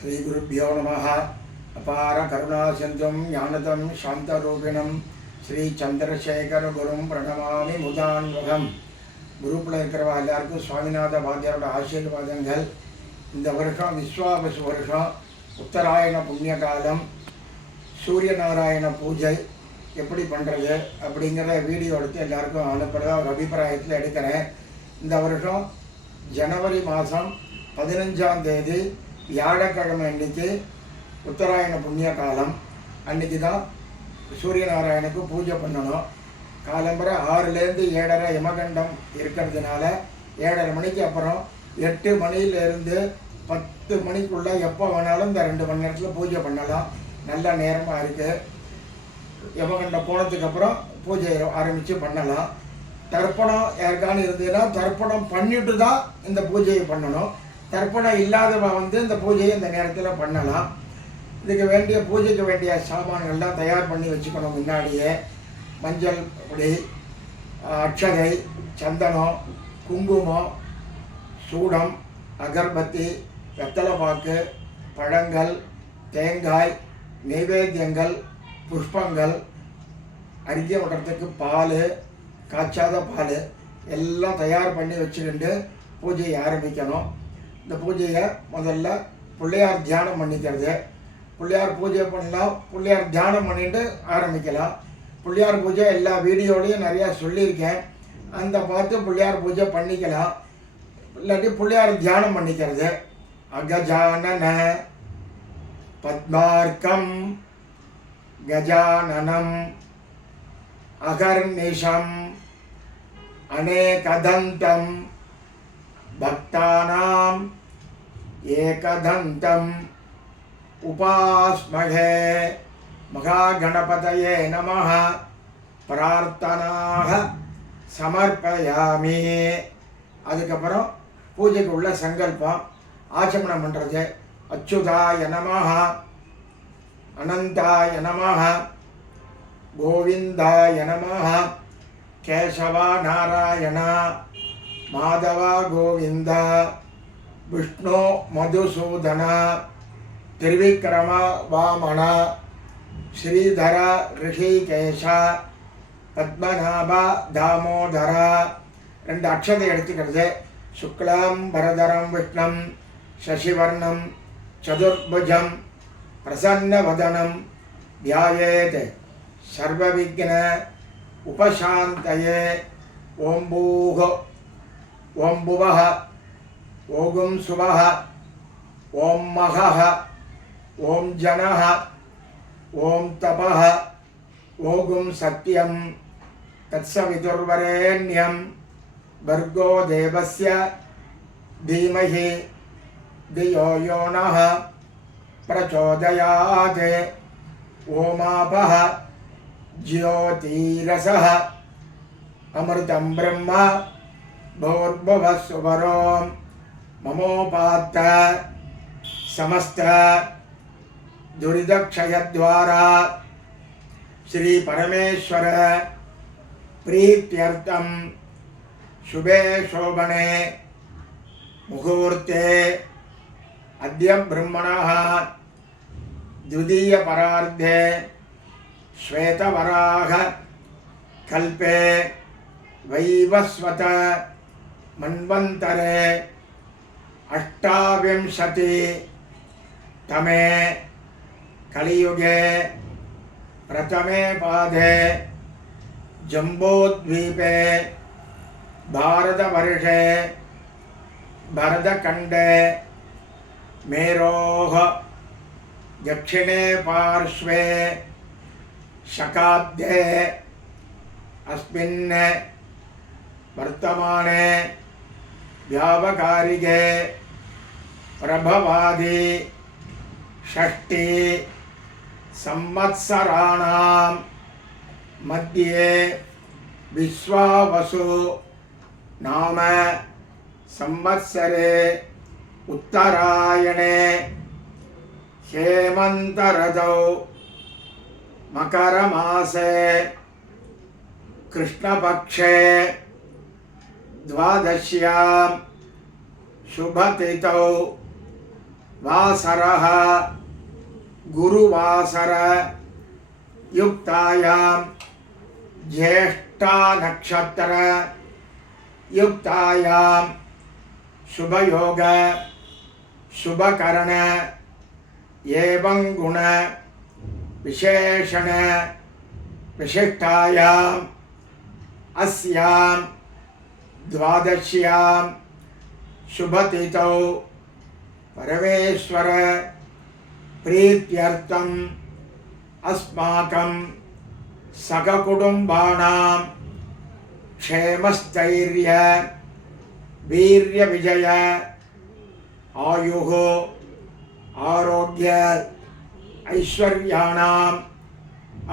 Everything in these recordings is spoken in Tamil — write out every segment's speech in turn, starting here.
श्रीगुरुभ्यो नमः। अपार करुणासिन्धुं ज्ञानदं शान्तरूपिणं श्रीचन्द्रशेखरगुरुं प्रणमामि मुदान्वகம். குரூப்பில் இருக்கிறவா எல்லாருக்கும் சுவாமிநாத பாத்தியாரோட ஆசீர்வாதங்கள். இந்த வருஷம் விஸ்வாவசு வருஷம், உத்தராயண புண்ணிய காலம், சூரிய நாராயண பூஜை எப்படி பண்ணுறது அப்படிங்கிற வீடியோ எடுத்து எல்லாருக்கும் அனுப்புகிறதா ஒரு அபிப்பிராயத்தில் எடுக்கிறேன். இந்த வருஷம் ஜனவரி மாதம் 15ஆம் தேதி வியாழக்கிழமை அன்றைக்கி உத்தராயண புண்ணிய காலம். அன்றைக்கி தான் சூரிய நாராயணுக்கு பூஜை பண்ணணும். காலம்பரை 6லேருந்து 7:30 யமகண்டம் இருக்கிறதுனால 7:30 மணிக்கு அப்புறம் 8 மணிலேருந்து 10 மணிக்குள்ளே எப்போ வேணாலும் இந்த 2 மணி நேரத்தில் பூஜை பண்ணலாம். நல்ல நேரமாக இருக்குது. யமகண்டம் போனதுக்கப்புறம் பூஜை ஆரம்பித்து பண்ணலாம். தர்ப்பணம் யாருக்கான இருந்ததுன்னா தர்ப்பணம் பண்ணிட்டு தான் இந்த பூஜையை பண்ணணும். தர்ப்பணம் இல்லாதவ இந்த பூஜையை இந்த நேரத்தில் பண்ணலாம். இதுக்கு வேண்டிய பூஜைக்கு வேண்டிய சாமான்கள்லாம் தயார் பண்ணி வச்சுக்கணும். முன்னாடியே மஞ்சள் பொடி, அட்சதை, சந்தனம், குங்குமம், சூடம், அகர்பத்தி, வெத்தலைப்பாக்கு, பழங்கள், தேங்காய், நைவேத்தியங்கள், புஷ்பங்கள், அரிசியை விடுறதுக்கு பால், காய்ச்சாத பால் எல்லாம் தயார் பண்ணி வச்சுக்கிண்டு பூஜையை ஆரம்பிக்கணும். இந்த பூஜையை முதல்ல பிள்ளையார் தியானம் பண்ணிக்கிறது. பிள்ளையார் பூஜை பண்ணலாம், பிள்ளையார் தியானம் பண்ணிட்டு ஆரம்பிக்கலாம். பிள்ளையார் பூஜை எல்லா வீடியோலையும் நிறையா சொல்லியிருக்கேன். அந்த பார்த்து பிள்ளையார் பூஜை பண்ணிக்கலாம். இல்லாட்டி பிள்ளையார் தியானம் பண்ணிக்கிறது. அகஜானன பத்மார்க்கம் கஜானனம் அகர்நிஷம் அநேகதந்தம் பக்தானாம் ஏகதந்தம் உபாஸ்மகே மகாகணபதயே நமः பிரார்த்தனாக சமர்ப்பயாமி. அதுக்கப்புறம் பூஜைக்கு உள்ள சங்கல்பம் ஆச்சமனம் பண்ணுறது. அச்சுதாய நமः, அனந்தாய நமः, கோவிந்தாய நமः, கேசவா நாராயண, மாதவா கோவிந்த, விஷ்ணு மதுசூதன, திரிவிக்ரம வாமன, ஸ்ரீதர ரிஷிகேஷ, பத்மநாப தாமோதர. 2 அக்ஷதை எடுத்துக்கிறது. சுக்லாம் பரதரம் விஷ்ணம் சசிவர்ணம் சதுர்புஜம் பிரசன்னவதனம் தியாயேத் சர்வவிக்ன உபசாந்தயே. ஓம் பூஹ ஓம் புவஹ ஓகும் சுவஹ ஓம் மகஹ ஓம் ஜனஹ ஓம் தபஹ ஓகும் சத்யம் தத்சவிதுர்வரேண்யம் भर्गो देवस्य धीमहि धियो यो नः प्रचोदयात्. ओमापः ज्योतिरसः अमृतं ब्रह्म भूर्भुवः सुवरो ममोपात्त समस्त दुरितक्षयद्वारा श्री परमेश्वर प्रीत्यर्थं शुभे शोभने मुहूर्ते अद्य ब्रह्मणः द्वितीय परार्धे श्वेतवराह कल्पे वैवस्वत मन्वन्तरे 28तमे कलियुगे प्रथमे पादे जम्बूद्वीपे भारतवर्षे भरतखण्डे मेरोः दक्षिणे पार्श्वे शकाब्दे अस्मिन् वर्तमाने व्यावकारिके प्रभवादि षष्ठी संवत्सराणां मध्ये विश्वावसु नाम संवत्सरे उत्तरायणे हेमन्तर्तौ मकरमासे कृष्णपक्षे द्वादश्यां शुभतिथौ வாசரः குருவாசர யுக்தாயாம் ஜேஷ்டா நக்ஷத்திர யுக்தாயாம் சுபயோக சுபகரண ஏவங்குண விசேஷண விசிஷ்டாயாம் அஸ்யாம் द्वादश्यां शुभतिथौ परमेश्वर प्रीत्यर्थम् अस्माकं सककुटुम्बानां क्षेमस्थैर्य वीर्यविजय आयुः आरोग्य ऐश्वर्याणाम्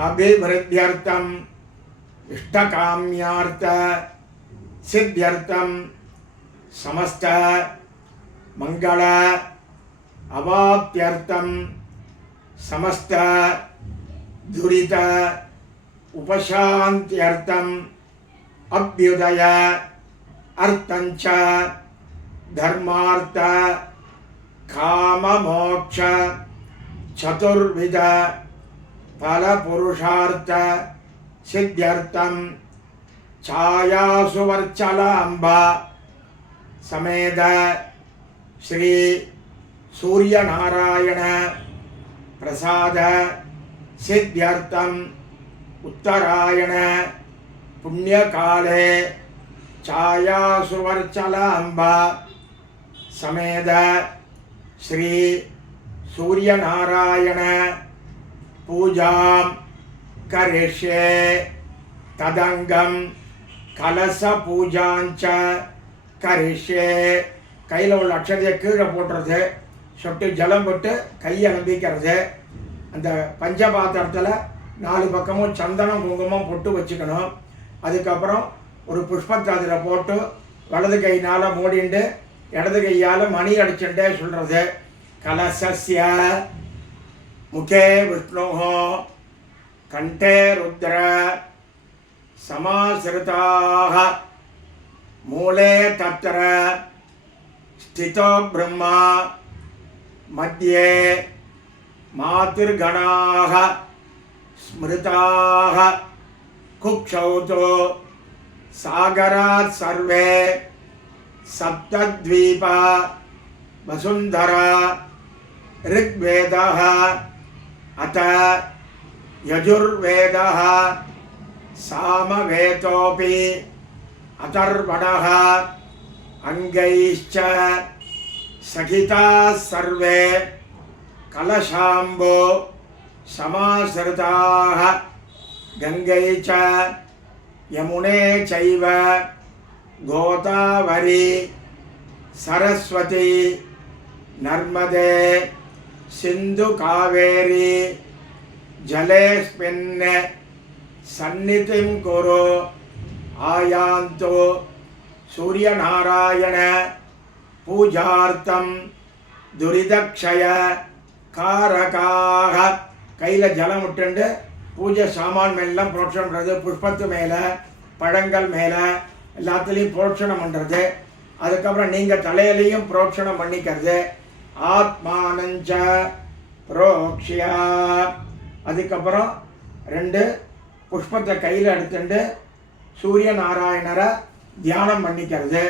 अभिवृद्ध्यर्थम् इष्टकाम्यार्थ सिद्ध्यर्थं समस्त मंगल अवाप्त्यर्थं समस्त दुरित उपशान्त्यर्थं अभ्युदय अर्थंच धर्मार्थ काम मोक्ष चतुर्विध फल पुरुषार्थ सिद्ध्यर्थं छायासुवर्चलाम्बा समेत श्री सूर्यनारायण प्रसाद सिद्ध्यर्थम् उत्तरायण पुण्यकाले छायासुवर्चलाम्बा समेत श्री सूर्यनारायण पूजां करिष्ये तदंगम कलश पूजांच करिष्ये கையில் உள்ள அக்ஷதையை கீழே போட்டுறது சொட்டு ஜலம் விட்டு கையை நம்பிக்கிறது அந்த பஞ்சபாத்திரத்தில் 4 பக்கமும் சந்தனம் குங்குமம் பொட்டு வச்சுக்கணும் அதுக்கப்புறம் ஒரு புஷ்பத்தை அதில் போட்டு வலது கையினால் மூடிண்டு இடது கையால் மணி அடிச்சுட்டே சொல்கிறது கலசஸ்ய முகே விஷ்ணுஹோ கண்டே ருத்ர समाश्रिताः मूले तत्र स्थितो ब्रह्मा मध्ये मातृगणाः स्मृताः कुक्षौ तु सागरात् सर्वे सप्तद्वीपा वसुन्धरा ऋग्वेदः अथ यजुर्वेदः सामवेदोऽपि अथर्वणः अंगैश्च सहिताः सर्वे कलशाम्बो समाश्रिताः गंगै च यमुने चैव गोदावरी सरस्वती नर्मदे सिंधु कावेरी जलेस्मिन् सन्निधिं कुरु आयान्तु सूर्यनारायण पूजार्थं दुरिदक्षय कारकाः கையில் ஜலம் விட்டுண்டு பூஜை சாமான் மேலாம் புரோட்சணம் பண்ணுறது புஷ்பத்து மேலே பழங்கள் மேலே எல்லாத்துலேயும் புரோட்சணம் பண்ணுறது அதுக்கப்புறம் நீங்கள் தலையிலையும் புரோட்சணம் பண்ணிக்கிறது ஆத்மானஞ்ச புரோக்ஷியா அதுக்கப்புறம் 2 புஷ்பத்தை கையில் எடுத்துட்டு சூரிய நாராயணரை தியானம் பண்ணிக்கிறது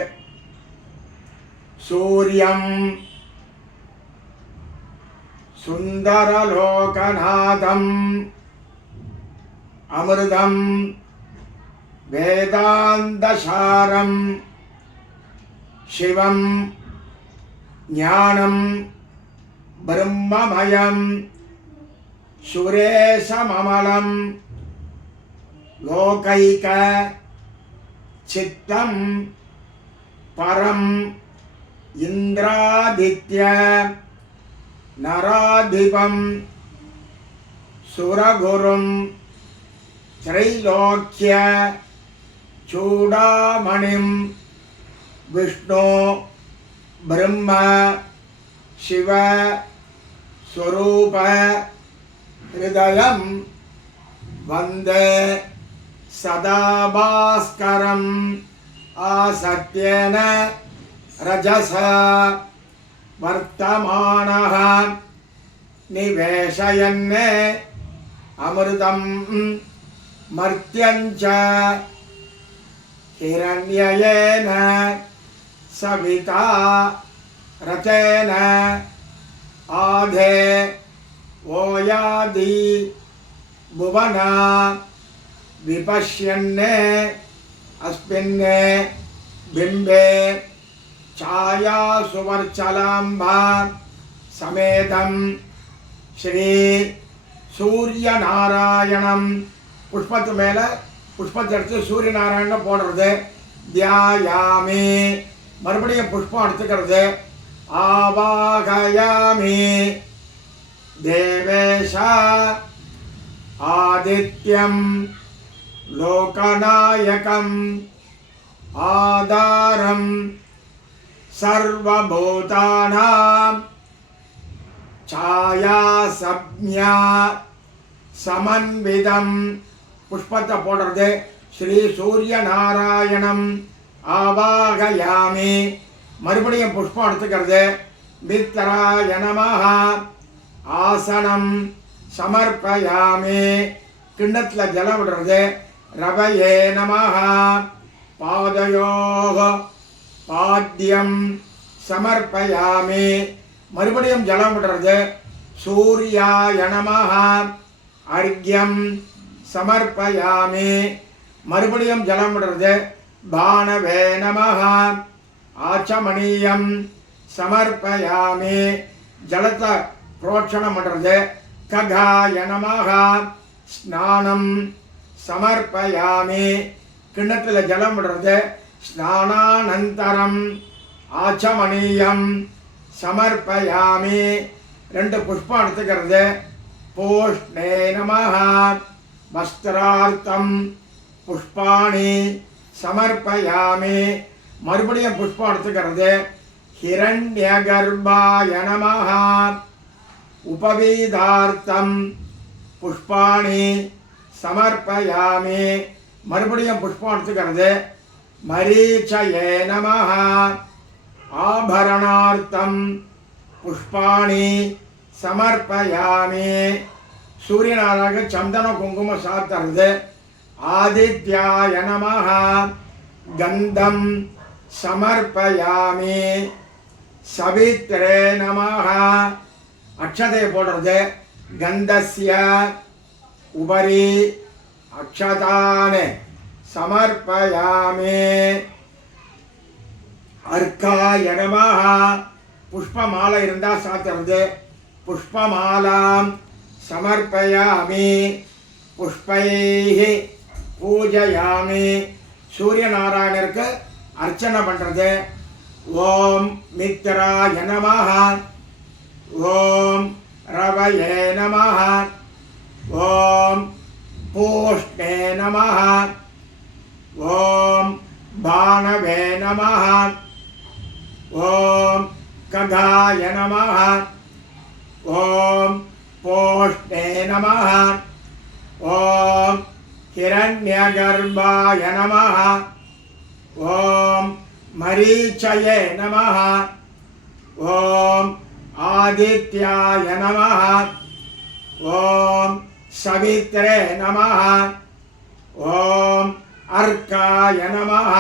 சூரியம் சுந்தரலோகநாதம் அமிர்தம் வேதாந்தசாரம் சிவம் ஞானம் பிரம்மமயம் சுரேசமமலம் लोकैक चित्तं परम इंद्रादित्य नराधिपं सुरगुरुं त्रैलोक्य चूडामणिं विष्णु ब्रह्म शिव स्वरूप हृदयं वंदे सदा भास्करम् आसत्येन रजसा वर्तमानः निवेशयन् अमृतं मर्त्यञ्च हिरण्ययेन सविता रतेन आधे ओयादि भुवना विपश्यन् अस्मिन् बिम्बे छाया सुवर्चलाम्बा समेतं श्री सूर्यनारायणं पुष्पत्तु मेल पुष्पत्तु எடுத்து சூரியநாராயணன் போடுறது தியாயாமி மறுபடியும் புஷ்பம் எடுத்துக்கிறது ஆவாகயாமி தேவேஷா ஆதித்யம் லோகநாயகம் ஆதாரம் सर्वभूतानां छाया सज्ञा समन्वितं पुष्पत्तु போடுறது श्री सूर्यनारायणं आवाहयामि மறுபடியும் புஷ்பம் எடுத்துக்கிறது மித்ராய நமஹ ஆசனம் சமர்ப்பயாமி கிண்ணத்தில் ஜலம் விடுறது ரவயே நமஹ பாதயோः पाद्यं समर्पयामि मறுபடியும் जलं விடுறது सूर्याय नमः अर्घ्यं समर्पयामि மறுபடியும் जलं விடுறது भानवे नमः आचमनीयं समर्पयामि जलத்தை प्रोक्षणம் பண்றது खगाय नमः स्नानं समर्पयामि கிண்ணத்தில் ஜலம் விடுறது ஸ்நானானந்தரம் ஆச்சமணியம் சமர்ப்பயாமி ரெண்டு புஷ்பம் எடுத்துக்கிறது பூஷ்ணே நமஹ வஸ்திரார்த்தம் புஷ்பாணி சமர்ப்பயாமி மறுபடியும் புஷ்பம் எடுத்துக்கிறது ஹிரண்யகர்பாய நமஹ உபவீதார்த்தம் புஷ்பாணி சமர்ப்பயாமி மறுபடியும் புஷ்பம் எடுத்துக்கிறது मरीचये नमः आभरणार्थं पुष्पाणि समर्पयामि सूर्यनारायण चंदन कुंकुम सातरदे आदित्याय नमः गंधं समर्पयामि सवित्रे नमः अक्षते पोडरदे गंधस्य उपरि अक्षताने समर्पयामि अर्काय नमः पुष्पमाला இருந்தா சாத்துறது पुष्पमालां समर्पयामि पुष्पैः पूजयामि सूर्यनारायणருக்கு अर्चना பண்றது ஓம் மித்ராய நமஹ ஓம் ரவயே நமஹ ஓம் பூஷ்ணே நமஹ ओम भानवे नमः ओम खगाय नमः ओम पोष्णे नमः ओम हिरण्यगर्भाय नमः ओम मरीचये नमः ओम आदित्याय नमः ओम सवित्रे नमः ओम अर्काय नमः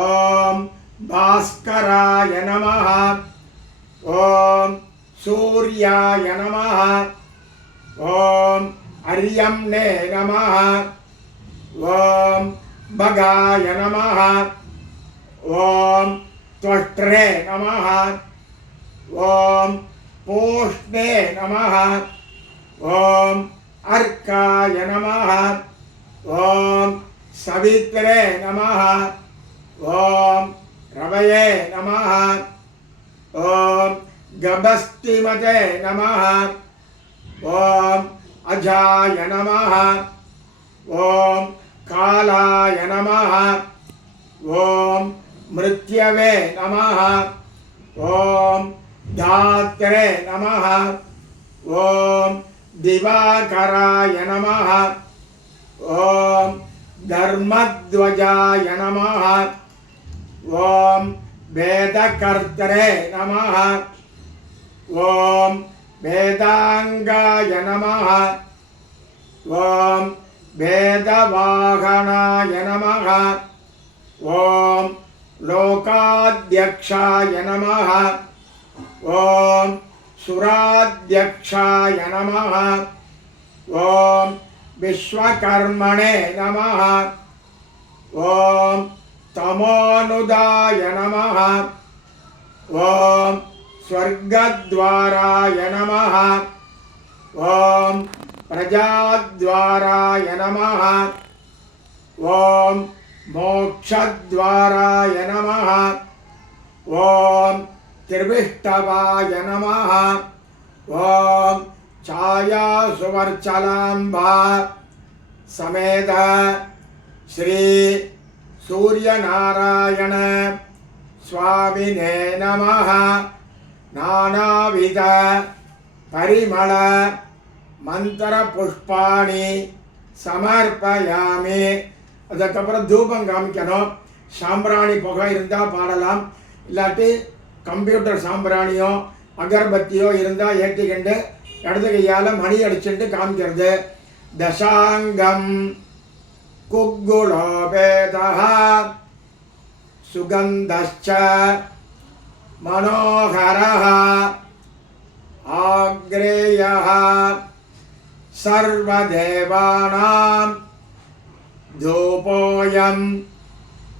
ओम भास्कराय नमः ओम सूर्याय नमः ओम अर्यम्ने नमः ओम भगाय नमः ओम त्वष्ट्रे नमः ओम पूष्णे नमः ओम अर्काय नमः ओम सवित्रे नमः ओम रवये नमः ओम गभस्तिमते नमः ओम अजाय नमः ओम कालाय नमः ओम मृत्यवे नमः ओम धात्रे नमः ओम दिवाकराय नमः ओम धर्मध्वजाय नमः ओम वेदकर्त्रे नमः ॐ वेदांगाय नमः ॐ वेदवाहनाय नमः ॐ लोकाध्यक्षाय नमः ॐ सुराध्यक्षाय नमः ॐ विश्वकर्मणे नमः ॐ तमोनुदाय नमः ॐ स्वर्गद्वाराय नमः ॐ प्रजाद्वाराय नमः ॐ मोक्षद्वाराय नमः ॐ त्रिविष्टवाय नमः ॐ छायासुवर्चलाम्बा समेत श्री सूर्यनारायण स्वामिने नमः नानाविध परिमल मंत्र पुष्पाणि समर्पयामि அதுக்கப்புறம் தூபம் காமிக்கணும் சாம்பிராணி புகை இருந்தால் பாடலாம் இல்லாட்டி கம்ப்யூட்டர் சாம்பிராணியோ அகர்பத்தியோ இருந்தால் ஏற்றிக்கிண்டு இடது கையால் மணி அடிச்சுட்டு காமிக்கிறது தசாங்கம் குக்குலோபேதः சுகந்தश्च मनोहरः आग्रेयः सर्वदेवानां धूपोऽयं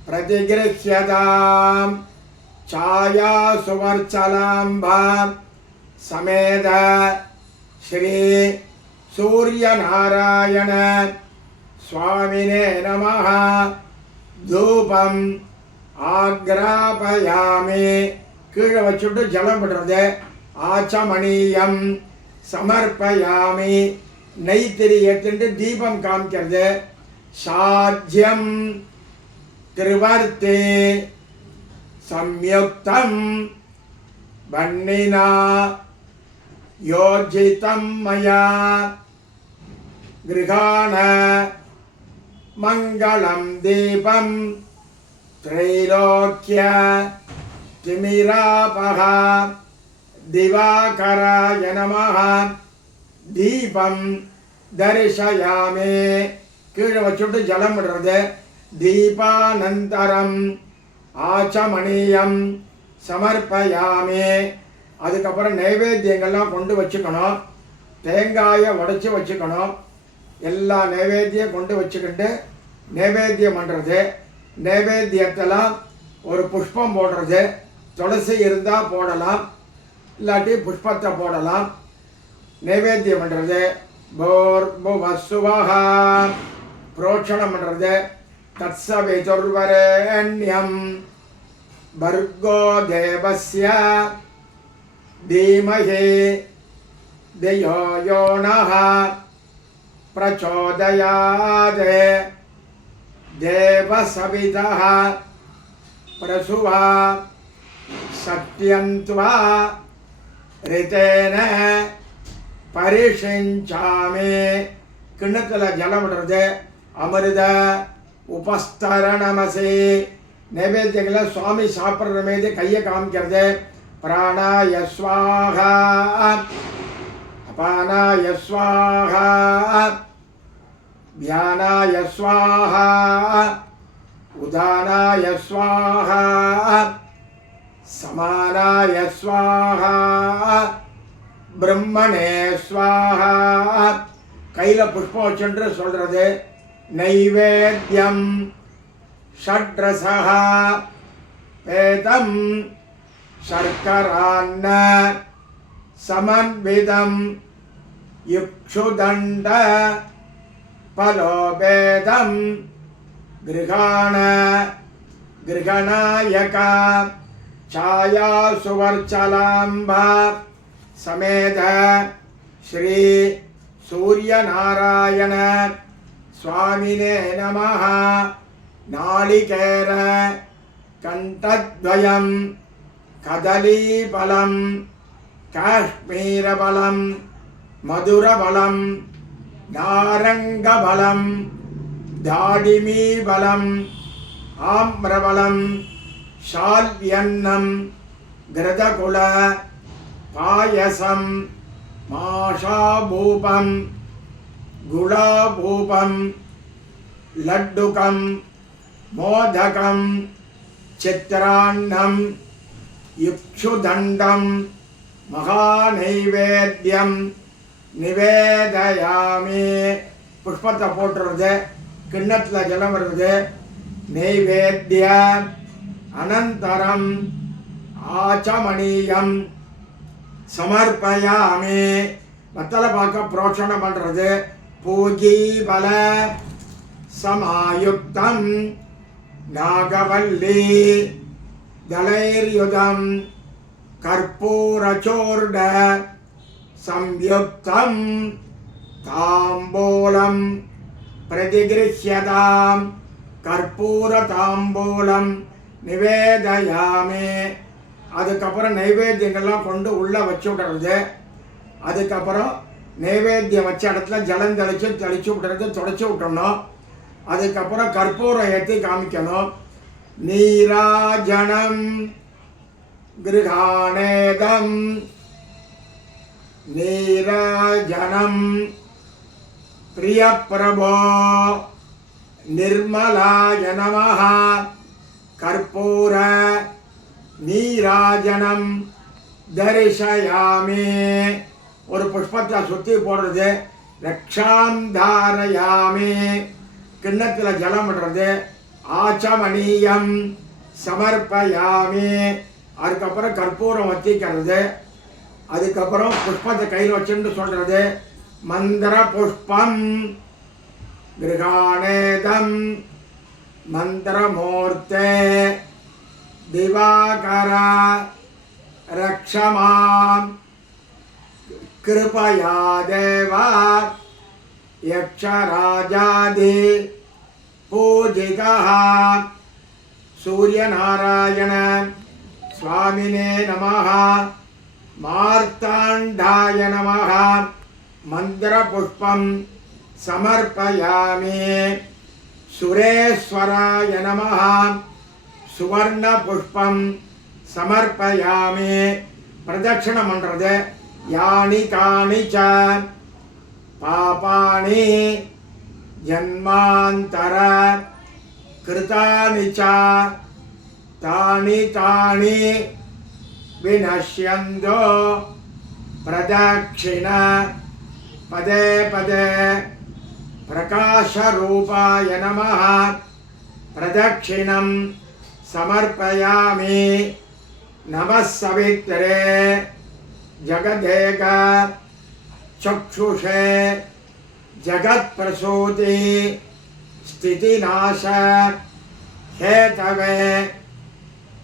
प्रतिगृह्यतां छायासुवर्चलाम्बा समेत श्री सूर्यनारायण स्वामिने नमः धूपम् आग्रापयामि கீழே வச்சுட்டு ஜலம் விடுறது ஆச்சமணியம் சமர்ப்பயாமி நெய்த்திரி ஏற்றிட்டு தீபம் காமிக்கிறது சாஜ்யம் திருவர்த்தே சம்யுக்தம் வன்னினா யோஜிதம் மயா கிருகாண மங்களம் தீபம் त्रैलोक्य तिमिरापः दिवाकराय नमः दीपं दर्शयामि கீழே வச்சுட்டு ஜலம் விடுறது தீபானந்தரம் ஆச்சமணியம் சமர்ப்பயாமி அதுக்கப்புறம் நைவேத்தியங்கள்லாம் கொண்டு வச்சுக்கணும் தேங்காயை உடைச்சி வச்சுக்கணும் எல்லா நைவேத்தியம் கொண்டு வச்சுக்கிட்டு நைவேத்தியம் பண்ணுறது நைவேத்தியத்தெல்லாம் ஒரு புஷ்பம் போடுறது துளசி இருந்தால் போடலாம் இல்லாட்டி புஷ்பத்தை போடலாம் நைவேத்தியம் பண்ணுறது போர்புவசுவஹ புரோட்சணம் பண்ணுறது தத்சவிதுர்வரேண்யம் பர்கோ தேவஸ்ய தீமஹி தியோ யோ நः பிரச்சோதயாத் देवसवितः प्रसुवा सत्यन्त्वा ऋतेन परिषिञ्चामि கிண்ணத்தில் ஜலம் விடுறது அமிர்த உபஸ்தரணமசி நைவேத்தியங்களை சுவாமி சாப்பிட்ற மீது கையை காமிக்கிறது பிராணாய ஸ்வாஹா அபானாய ஸ்வாஹா व्यानाय स्वाहा उदानाय स्वाहा समानाय स्वाहा ब्रह्मणे स्वाहा கையில புஷ்பம் வச்சுட்டு சொல்றது நைவேத்யம் ஷட்ரசஹ வேதம் சர்க்கரான்ன சமன்விதம் யுக்ஷுதண்ட பலோபேதம் கிருகாண கிருகணாயக छायासुवर्चलाम्बा समेत श्री सूर्यनारायण स्वामिने नमः नालिकेर कंठद्वयं कदलीफलं काश्मीरफलं मधुरफलं नारंगफलं दाडिमीफलं आम्रफलं शाल्यन्नं घृतकुल पायसं माषाभूपं गुलाभूपं लड्डुकं मोदकं चित्रान्नं इक्षुदण्डं महानैवेद्यं निवेदयामि पुष्पத்தை போட்டுறது கிண்ணத்தில் ஜலம் வருது நைவேத்ய அனந்தரம் ஆச்சமணியம் சமர்ப்பயாமி வத்தலை பார்க்க புரோஷணம் பண்ணுறது பூஜி பல சமாயுக்தம் நாகவல்லி தளைர்யுதம் கற்பூரச்சோர்ட संयुक्तं ताम्बूलं प्रतिगृह्यतां कर्पूरताम्बूलं निवेदयामि அதுக்கப்புறம் நைவேத்தியங்கள்லாம் கொண்டு உள்ளே வச்சு விடுறது. அதுக்கப்புறம் நைவேத்தியம் வச்ச இடத்துல ஜலம் தெளிச்சு விடுறது, தொடச்சி விட்டணும். அதுக்கப்புறம் கற்பூரம் ஏற்றி காமிக்கணும். நீராஜனம் கிருஹாணேதம் நீராஜனம் பிரியப்பிரபோ நிர்மலாய நமஹ கற்பூர நீராஜனம் தரிசயாமி. ஒரு புஷ்பத்தை சுற்றி போடுறது. ரக்ஷாம் தாரயாமி கிண்ணத்தில் ஜலம் விடுறது. ஆச்சமணியம் சமர்ப்பயாமி அதுக்கப்புறம் கற்பூரம் வச்சிக்கிறது. அதுக்கப்புறம் புஷ்பத்தை கையில் வச்சுட்டு சொல்கிறது மந்திர புஷ்பம் கிருஹாணேதம் மந்திரமூர்த்தே திவாகர ரக்ஷமாம் கிருபயா தேவா யக்ஷராஜாதி பூஜிகः சூரியநாராயண சுவாமினே நமः மார்த்தாண்டாய நமः மந்திரபுஷ்பம் சமர்ப்பயாமி. சுரேஸ்வராய நமः சுவர்ணபுஷ்பம் சமர்ப்பயாமி. பிரதட்சணம் பண்றது. யானி காணி ச பாபானி ஜன்மாந்தர கிருதானி ச தானி தானி विनश्यन्तो प्रदक्षिण पदे पदे प्रकाशरूपाय नमः प्रदक्षिणं समर्पयामि. नमः सवित्रे जगदेक चक्षुषे जगत्प्रसूति स्थितिनाश हेतवे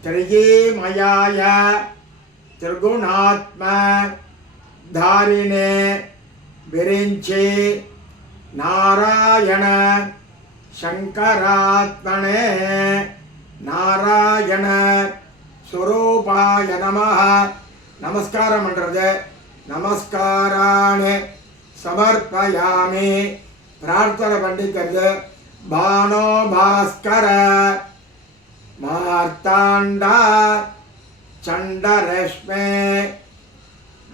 त्रियीमयाय त्रिगुणात्म धारिणे विरिंचि नारायण शंकरात्मने नारायण स्वरूपाय नमः. நமஸ்காரம் பண்றது. நமஸ்காராணி சமர்ப்பயாமி. பிரார்த்தனை பண்ணிக்கிறது. பானோ பாஸ்கர மார்த்தாண்டா चंडरश्मे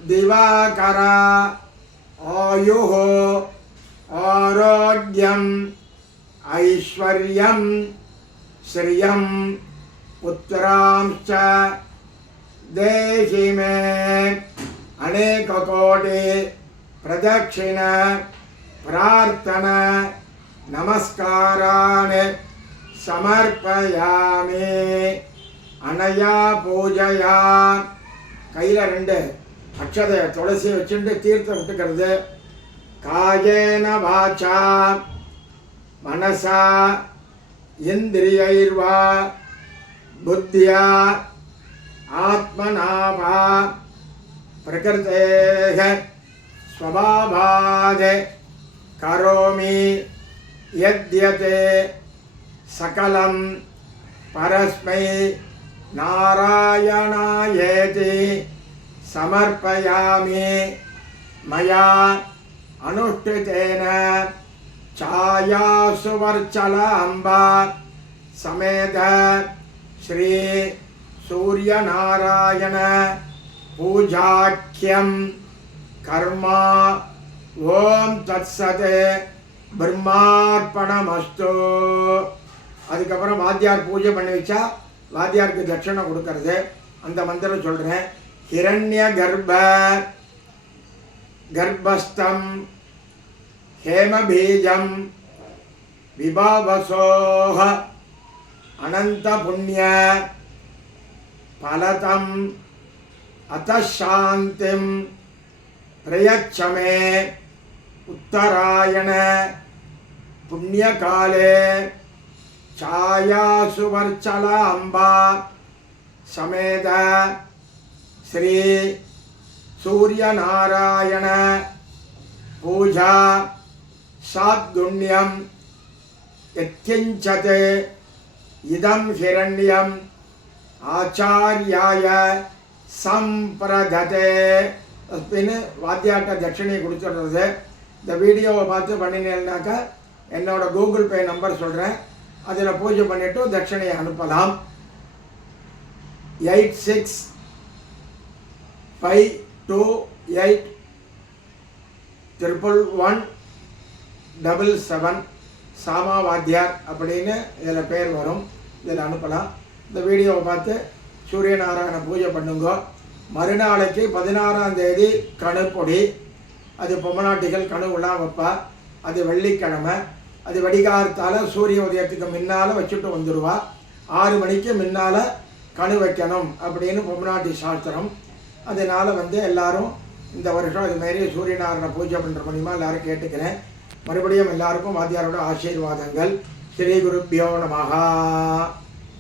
दिवाकर आयुः आरोग्यम ऐश्वर्यं श्रियं पुत्रांश्च देहि मे. अनेक कोटि प्रदक्षिण प्रार्थना नमस्कारान् समर्पयामि. அனயா பூஜையா கையில் 2 அக்ஷதை துளசி வச்சுட்டு தீர்த்தம் விட்டுக்கிறது. காயேன வாச்சா மனசா இந்திரியைர்வா புத்தியா ஆத்மனாவா பிரகிருதேஹ ஸ்வபாவாத் கரோமி யத்யதே சகலம் பரஸ்மை नारायणायेति समर्पयामि. मया अनुष्ठितेन छायासुवर्चलाम्बा समेत ஸ்ரீ சூரியநாராயண பூஜாக்கியம் கர்மா. ஓம் தத்சத் பிரம்மார்ப்பணமஸ்து. அதுக்கப்புறம் வாத்தியார் பூஜை பண்ணி வச்சா வாத்தியாருக்கு தட்சணை கொடுக்கறது. அந்த மந்திரம் சொல்கிறேன். ஹிரண்ய கர்ப்பஸ்தம் ஹேமபீஜம் விபாவசோஹ அனந்த புண்ணிய பலதம் அத்தசாந்திம் பிரயச்சமே உத்தராயண புண்ணியகாலே ಛಾಯಾಸುವರ್ಚಲ ಅಂಬಾ ಸಮೇತ ಶ್ರೀ ಸೂರ್ಯನಾರಾಯಣ ಪೂಜಾ ಸಾದ್ಗುಣ್ಯಂ ಯತ್ಕಿಂಚತೆ ಇದಂ ಹಿರಣ್ಯಂ ஆச்சாரியாய சம்பிரததே. அப்படின்னு வாத்தியார்ட்ட தட்சிணையை கொடுத்துடுறது. இந்த வீடியோவை பார்த்து பண்ணினேன்னாக்கா என்னோட கூகுள் பே நம்பர் சொல்கிறேன். அதில் பூஜை பண்ணிவிட்டு தட்சிணையை அனுப்பலாம். 86581177 சாமா வாத்தியார் அப்படின்னு இதில் பேர் வரும். இதில் அனுப்பலாம். இந்த வீடியோவை பார்த்து சூரியநாராயண பூஜை பண்ணுங்க. மறுநாளைக்கு 16ஆம் தேதி கணுப்பொடி. அது பொம்மநாட்டிகள் கணுவெல்லாம் வைப்பா. அது வெள்ளிக்கிழமை. அது வடிகாலத்தால் சூரிய உதயத்துக்கு முன்னால் வச்சுட்டு வந்துடுவா. 6 மணிக்கு முன்னால் கணு வைக்கணும் அப்படின்னு பொம்மநாட்டி சாஸ்திரம். அதனால் எல்லோரும் இந்த வருஷம் இதுமாரி சூரியநாராயண பூஜை பண்ணுற மூலிமா எல்லோரும் கேட்டுக்கிறேன். மறுபடியும் எல்லாருக்கும் வாத்தியாரோட ஆசீர்வாதங்கள். ஸ்ரீ குருப்பியோ நமஹா.